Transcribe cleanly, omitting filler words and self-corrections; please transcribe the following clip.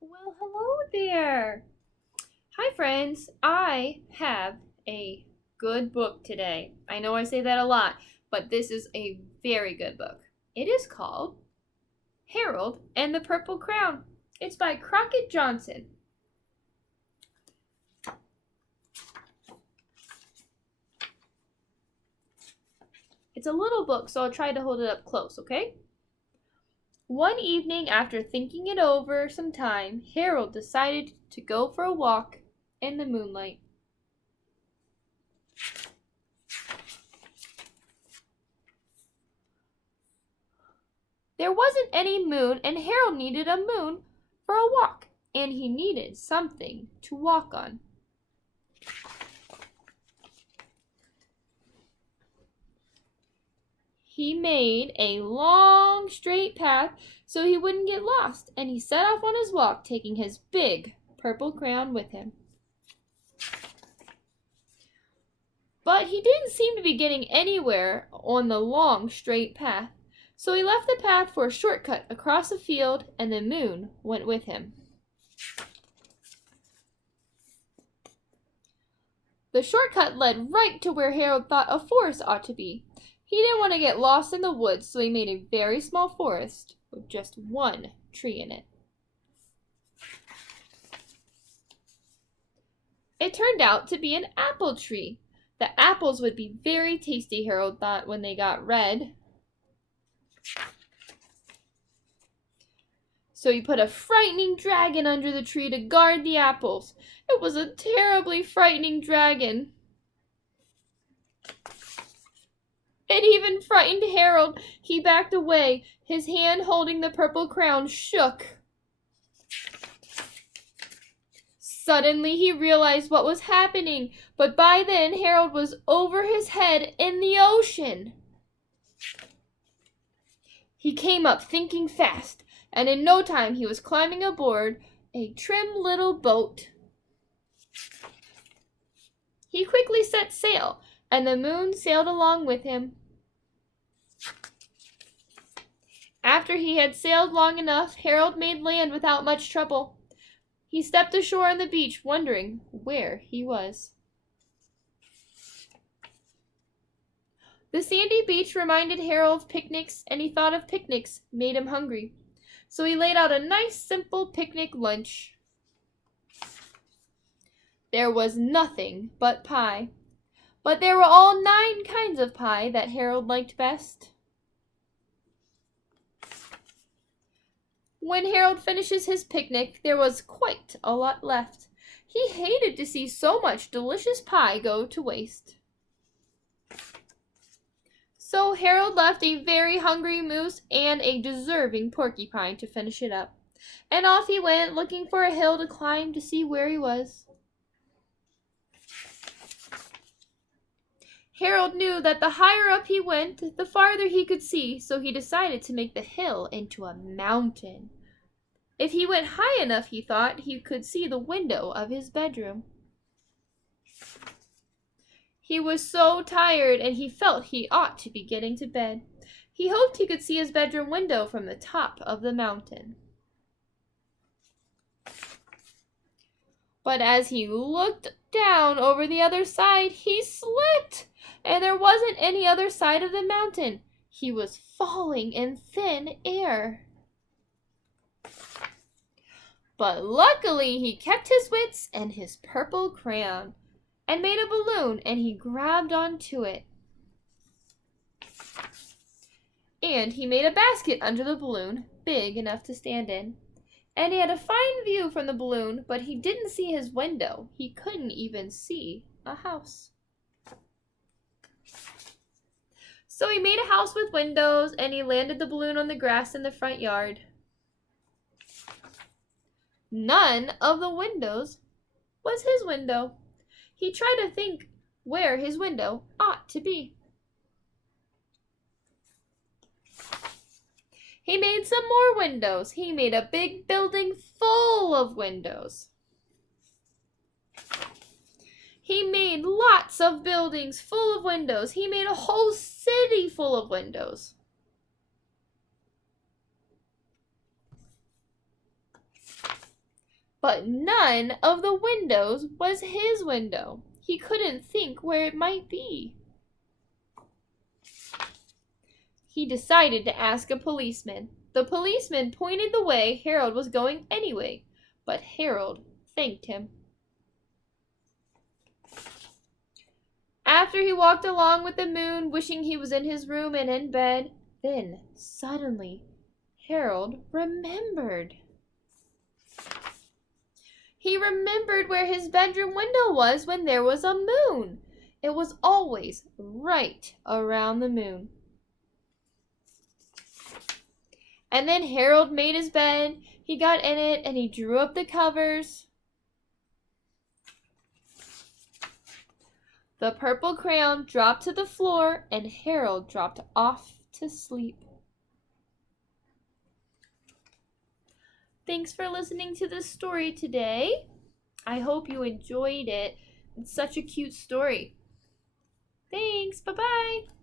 Well, hello there. Hi, friends. I have a good book today. I know I say that a lot, but this is a very good book. It is called Harold and the Purple Crown. It's by Crockett Johnson. It's a little book, so I'll try to hold it up close, okay? One evening, after thinking it over some time, Harold decided to go for a walk in the moonlight. There wasn't any moon, and Harold needed a moon for a walk, and he needed something to walk on. He made a long, straight path so he wouldn't get lost, and he set off on his walk, taking his big purple crayon with him. But he didn't seem to be getting anywhere on the long, straight path. So he left the path for a shortcut across a field, and the moon went with him. The shortcut led right to where Harold thought a forest ought to be. He didn't want to get lost in the woods, so he made a very small forest with just one tree in it. It turned out to be an apple tree. The apples would be very tasty, Harold thought, when they got red. So he put a frightening dragon under the tree to guard the apples. It was a terribly frightening dragon. It even frightened Harold. He backed away. His hand holding the purple crown shook. Suddenly he realized what was happening, but by then Harold was over his head in the ocean. He came up thinking fast, and in no time he was climbing aboard a trim little boat. He quickly set sail, and the moon sailed along with him. After he had sailed long enough, Harold made land without much trouble. He stepped ashore on the beach, wondering where he was. The sandy beach reminded Harold of picnics, and he thought of picnics made him hungry. So he laid out a nice, simple picnic lunch. There was nothing but pie. But there were all 9 kinds of pie that Harold liked best. When Harold finishes his picnic, there was quite a lot left. He hated to see so much delicious pie go to waste. So Harold left a very hungry moose and a deserving porcupine to finish it up. And off he went, looking for a hill to climb to see where he was. Harold knew that the higher up he went, the farther he could see, so he decided to make the hill into a mountain. If he went high enough, he thought, he could see the window of his bedroom. He was so tired, and he felt he ought to be getting to bed. He hoped he could see his bedroom window from the top of the mountain. But as he looked down over the other side, he slipped, and there wasn't any other side of the mountain. He was falling in thin air. But luckily he kept his wits and his purple crayon, and made a balloon, and he grabbed onto it. And he made a basket under the balloon, big enough to stand in. And he had a fine view from the balloon, but he didn't see his window. He couldn't even see a house. So he made a house with windows, and he landed the balloon on the grass in the front yard. None of the windows was his window. He tried to think where his window ought to be. He made some more windows. He made a big building full of windows. He made lots of buildings full of windows. He made a whole city full of windows. But none of the windows was his window. He couldn't think where it might be. He decided to ask a policeman. The policeman pointed the way Harold was going anyway, but Harold thanked him. After he walked along with the moon, wishing he was in his room and in bed, then suddenly Harold remembered. He remembered where his bedroom window was when there was a moon. It was always right around the moon. And then Harold made his bed. He got in it and he drew up the covers. The purple crayon dropped to the floor and Harold dropped off to sleep. Thanks for listening to this story today. I hope you enjoyed it. It's such a cute story. Thanks. Bye-bye.